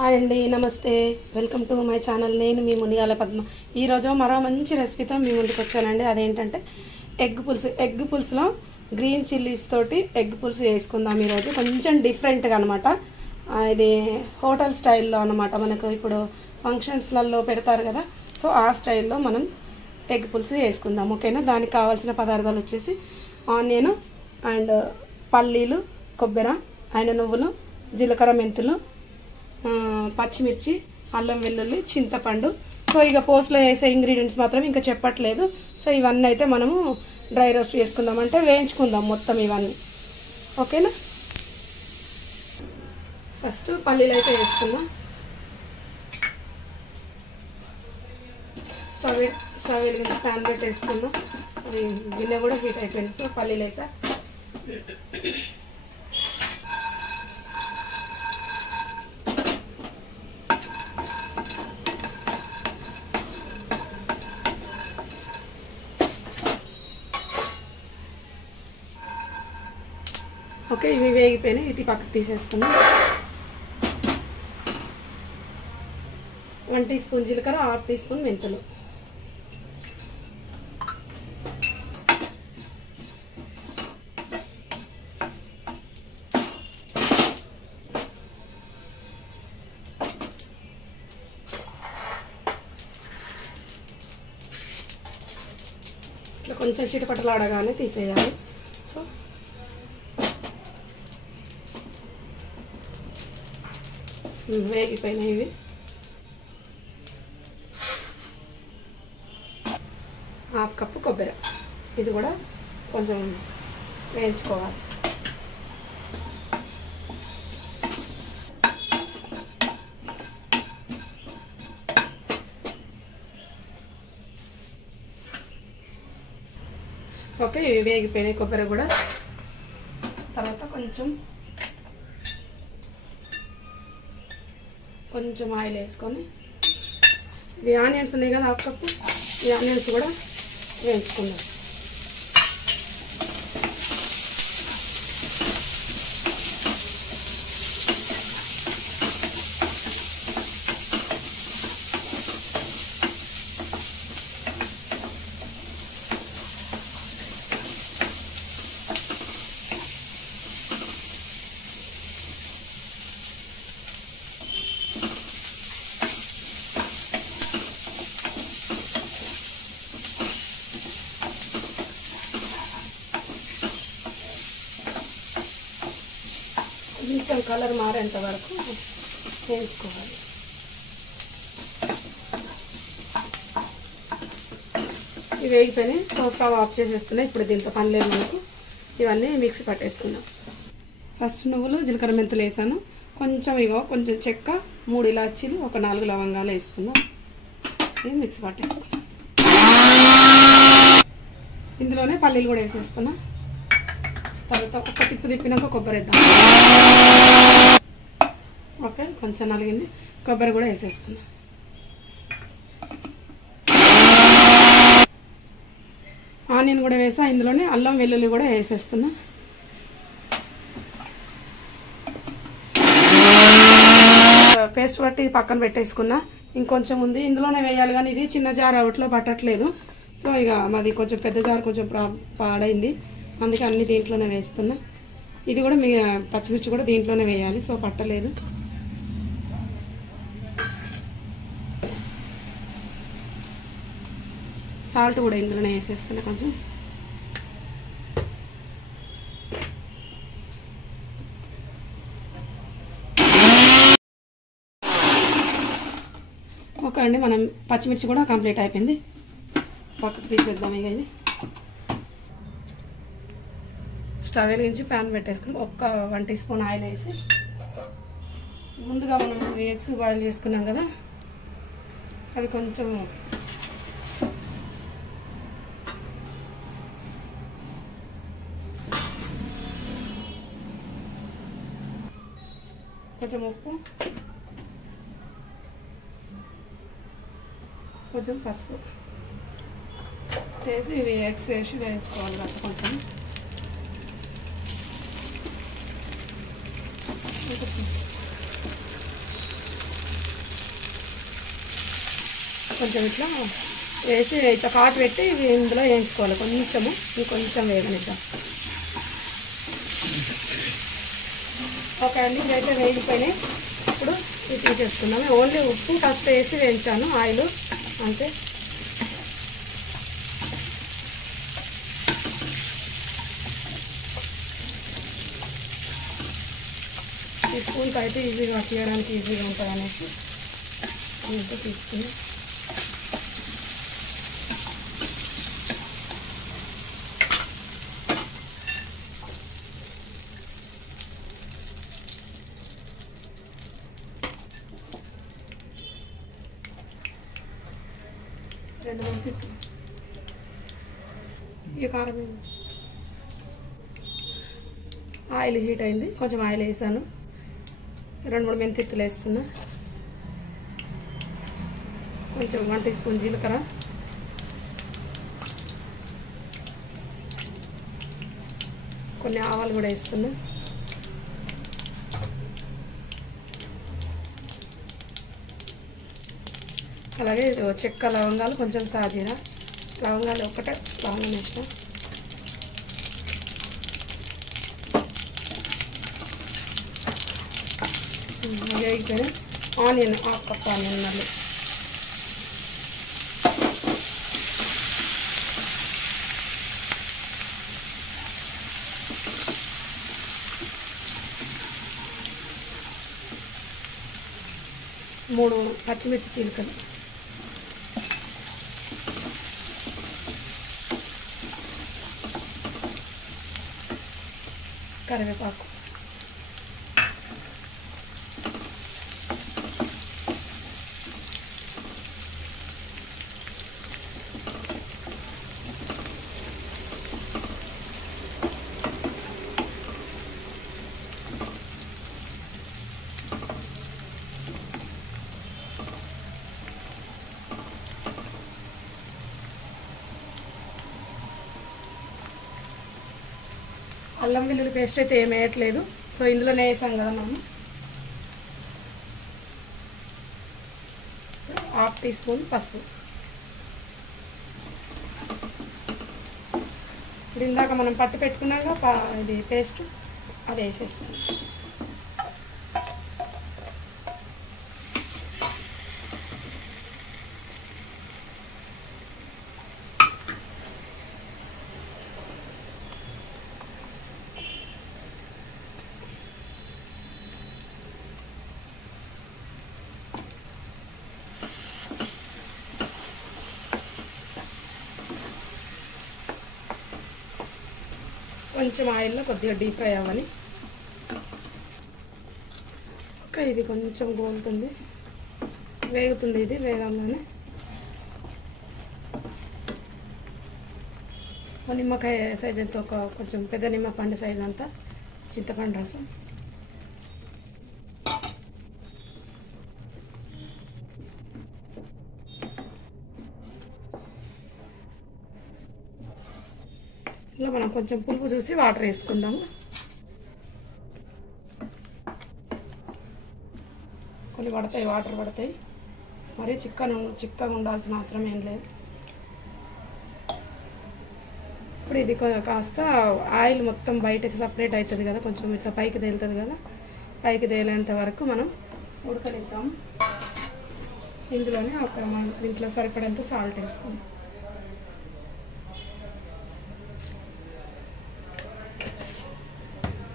Hi అండి, నమస్తే. Welcome to my channel. నేను మీ మునిగాల పద్మ. ఈరోజు మరో మంచి రెసిపీతో మీ ముందుకు వచ్చానండి. అదేంటంటే ఎగ్ పులుసు. ఎగ్ పులుసులో గ్రీన్ చిల్లీస్ తోటి ఎగ్ పులుసు చేసుకుందాం ఈరోజు. కొంచెం డిఫరెంట్గా అనమాట. ఇది హోటల్ స్టైల్లో అనమాట. మనకు ఇప్పుడు ఫంక్షన్స్లలో పెడతారు కదా, సో ఆ స్టైల్లో మనం ఎగ్ పులుసు చేసుకుందాం. ఓకేనా? దానికి కావాల్సిన పదార్థాలు వచ్చేసి ఆనియన్ అండ్ పల్లీలు, కొబ్బరి అండ్ నువ్వులు, జీలకర్ర, మెంతులు, పచ్చిమిర్చి, అల్లం వెల్లుల్లి, చింతపండు. సో ఇక పోస్ట్లో వేసే ఇంగ్రీడియంట్స్ మాత్రం ఇంకా చెప్పట్లేదు. సో ఇవన్నీ అయితే మనము డ్రై రోస్ట్ చేసుకుందాం, అంటే వేయించుకుందాం మొత్తం ఇవన్నీ. ఓకేనా? ఫస్ట్ పల్లీలు అయితే వేసుకుందాం. స్టవ్ వెలిగించి ప్యాన్ పెట్టి వేసుకుందాం. అది గిన్నె కూడా హీట్ అయిపోయింది. సో పల్లీలు వేసా. ఓకే, ఇవి వేగిపోయినాయి. ఇది పక్కకు తీసేస్తున్నాం. 1 టీ స్పూన్ జీలకర్ర, 1/2 టీ స్పూన్ మెంతులు. ఇట్లా కొంచెం చిటపటలాడగానే తీసేయాలి. సో వేగిపోయినాయి ఇవి. హాఫ్ కప్పు కొబ్బరి, ఇది కూడా కొంచెం వేయించుకోవాలి. ఓకే, ఇవి వేగిపోయినాయి కొబ్బరి కూడా. తర్వాత కొంచెం ఆయిల్ వేసుకొని, ఇవి ఆనియన్స్ ఉన్నాయి కదా, హాఫ్ కప్పు, ఈ ఆనియన్స్ కూడా వేయించుకుందాం. కొంచెం కలర్ మారేంత వరకు వేయించుకోవాలి. ఇవి వేగిపోయినాయి. స్టవ్ ఆఫ్ చేసేస్తున్నాయి. ఇప్పుడు దీంతో పని లేదు మనకు. ఇవన్నీ మిక్సీ పట్టేసుకుందాం. ఫస్ట్ నువ్వులు, జీలకర్ర, మెంతులు వేసాను. కొంచెం చెక్క, 3 ఇలాచీలు, ఒక 4 లవంగాలు వేస్తున్నాం. ఇవి మిక్సీ పట్టేస్తాం. ఇందులోనే పల్లీలు కూడా వేసేస్తున్నా. తర్వాత ఒక తిప్పు తిప్పినాక కొబ్బరి వేద్దాం. ఓకే, కొంచెం నలిగింది. కొబ్బరి కూడా వేసేస్తున్నా. ఆనియన్ కూడా వేసా. ఇందులోనే అల్లం వెల్లుల్లి కూడా వేసేస్తున్నా. పేస్ట్ పట్టి పక్కన పెట్టేసుకున్నా. ఇంకొంచెం ఉంది, ఇందులోనే వేయాలి, కానీ ఇది చిన్న జార్ అవుట్లో పట్టట్లేదు. సో ఇక మాది కొంచెం పెద్ద జార్ కొంచెం పాడైంది, అందుకే అన్ని దీంట్లోనే వేస్తున్నా. ఇది కూడా మీ పచ్చిమిర్చి కూడా దీంట్లోనే వేయాలి, సో పట్టలేదు. సాల్ట్ కూడా ఇందులోనే వేసేస్తున్నా కొంచెం. ఓకే అండి, మనం పచ్చిమిర్చి కూడా కంప్లీట్ అయిపోయింది. పక్కకు తీసేద్దాం. ఇక ఇది స్టవ్ వెలిగించి ప్యాన్ పెట్టేసుకుని ఒక 1 టీ స్పూన్ ఆయిల్ వేసి, ముందుగా మనం ఎగ్స్ బాయిల్ చేసుకున్నాం కదా, అవి కొంచెం ఉప్పు, కొంచెం పసుపు వేసి ఇవి ఎగ్స్ వేసి వేయించుకోవాలి కదా కొంచెం. కొంచెం ఇట్లా వేసి ఇట్లా కాటు పెట్టి ఇవి ఇందులో వేయించుకోవాలి. కొంచెము ఇంకొంచెం వేగనిద్దాం. ఓకే అండి, ఇదైతే వేగిపోయినాయి. ఇప్పుడు ఇది తీసేసుకున్నాము. ఓన్లీ ఉప్పు పసుపు వేసి వేయించాను, ఆయిల్ అంతే. ఈ స్పూన్కి అయితే ఈజీగా తీయడానికి ఈజీగా ఉంటుంది అనేసి అంతా తీసుకుని రెండు పంపిస్తాం. ఈ కారం ఆయిల్ హీట్ అయింది, కొంచెం ఆయిల్ వేసాను. 2-3 మెంతిత్తులు వేస్తున్నా. కొంచెం 1 టీ స్పూన్ జీలకర్ర, కొన్ని ఆవాలు కూడా వేస్తున్నా. అలాగే చెక్క లవంగాలు, కొంచెం సాజీరా. లవంగాలు ఒకటే లవంగం వేస్తాం. వేగిపోయిన ఆనియన్, 1/2 కప్ ఆనియన్ మళ్ళీ మూడు పచ్చిమిర్చి చీలికలు, కరివేపాకు, అల్లం వెల్లుల్లి పేస్ట్ అయితే ఏం వేయట్లేదు. సో ఇందులోనే వేసాం కదా మనం. 1/2 టీ స్పూన్ పసుపు. ఇప్పుడు ఇందాక మనం పట్టు పెట్టుకున్నాక ఇది పేస్ట్ అది వేసేస్తాం. కొంచెం ఆయిల్లో కొద్దిగా డీప్ ఫ్రై అవ్వాలి. ఇంకా ఇది కొంచెం గోలుతుంది, వేగుతుంది. ఇది వేగంగానే నిమ్మకాయ సైజ్ అంతా, కొంచెం పెద్ద నిమ్మపండు సైజ్ అంతా చింతపండు రసం, ఇలా మనం కొంచెం పులుపు చూసి వాటర్ వేసుకుందాము. కొన్ని పడతాయి, వాటర్ పడతాయి. మరీ చిక్కగా ఉండాల్సిన అవసరం ఏం లేదు. ఇప్పుడు ఇది కాస్త ఆయిల్ మొత్తం బయటకు సపరేట్ అవుతుంది కదా, కొంచెం ఇట్లా పైకి తేలుతుంది కదా. పైకి తేలేంత వరకు మనం ఉడకనిద్దాం. ఇందులోనే దీంట్లో సరిపడేంత సాల్ట్ వేసుకుందాం.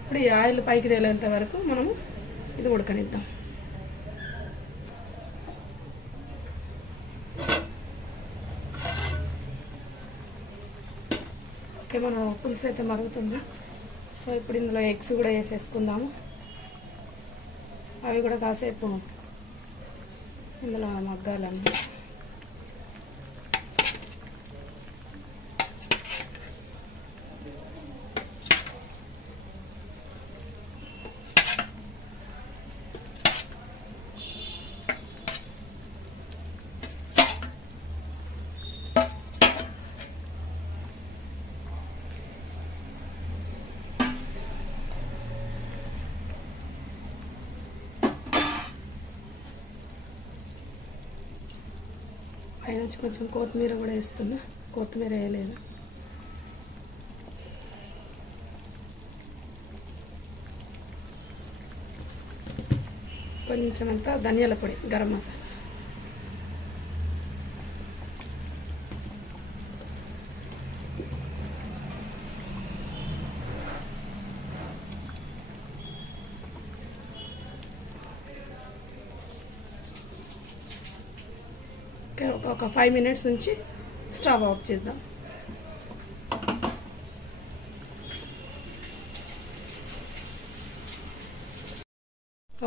ఇప్పుడు ఈ ఆయిల్ పైకి తేలేంత వరకు మనము ఇది ఉడకనిద్దాం. ఓకే, మన పులుసు అయితే మరుగుతుంది. సో ఇప్పుడు ఇందులో ఎగ్స్ కూడా వేసేసుకుందాము. అవి కూడా కాసేపు ఇందులో మగ్గాలండి. పైనుంచి కొంచెం కొత్తిమీర కూడా వేస్తున్నా, కొత్తిమీర వేయలేదు. కొంచెం అంతా ధనియాల పొడి, గరం మసాలా. ఒక 5 మినిట్స్ నుంచి స్టవ్ ఆఫ్ చేద్దాం.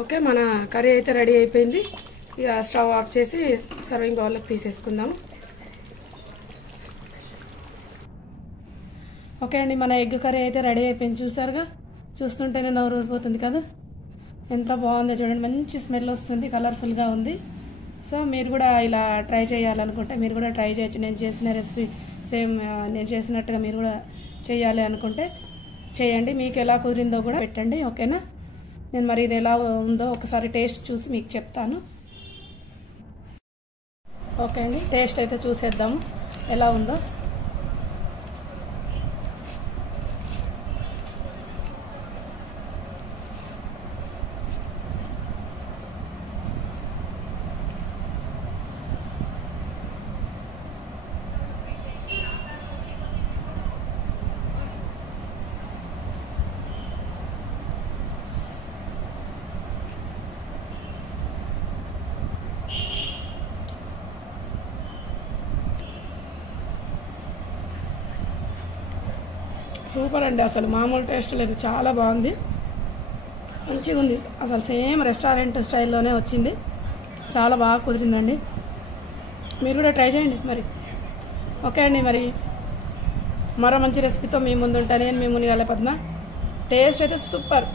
ఓకే, మన కర్రీ అయితే రెడీ అయిపోయింది. ఇక స్టవ్ ఆఫ్ చేసి సర్వింగ్ బౌల్లోకి తీసేసుకుందాము. ఓకే అండి, మన ఎగ్ కర్రీ అయితే రెడీ అయిపోయింది. చూసారుగా, చూస్తుంటేనే నోరు ఊరిపోతుంది కదా, ఎంత బాగుందో చూడండి. మంచి స్మెల్ వస్తుంది, కలర్ఫుల్గా ఉంది. సో మీరు కూడా ఇలా ట్రై చేయాలనుకుంటే మీరు కూడా ట్రై చేయొచ్చు. నేను చేసిన రెసిపీ సేమ్ నేను చేసినట్టుగా మీరు కూడా చేయాలి అనుకుంటే చేయండి. మీకు ఎలా కుదిరిందో కూడా పెట్టండి. ఓకేనా, నేను మరి ఇది ఎలా ఉందో ఒకసారి టేస్ట్ చూసి మీకు చెప్తాను. ఓకే అండి, టేస్ట్ అయితే చూసేద్దాము ఎలా ఉందో. సూపర్ అండి, అసలు మామూలు టేస్ట్ లేదు, చాలా బాగుంది, మంచిగా ఉంది. అసలు సేమ్ రెస్టారెంట్ స్టైల్లోనే వచ్చింది, చాలా బాగా కుదిరిందండి. మీరు కూడా ట్రై చేయండి మరి. ఓకే అండి, మరి మరో మంచి రెసిపీతో మీ ముందు ఉంటాను. నేను మీ మునిగాల పద్మ. టేస్ట్ అయితే సూపర్.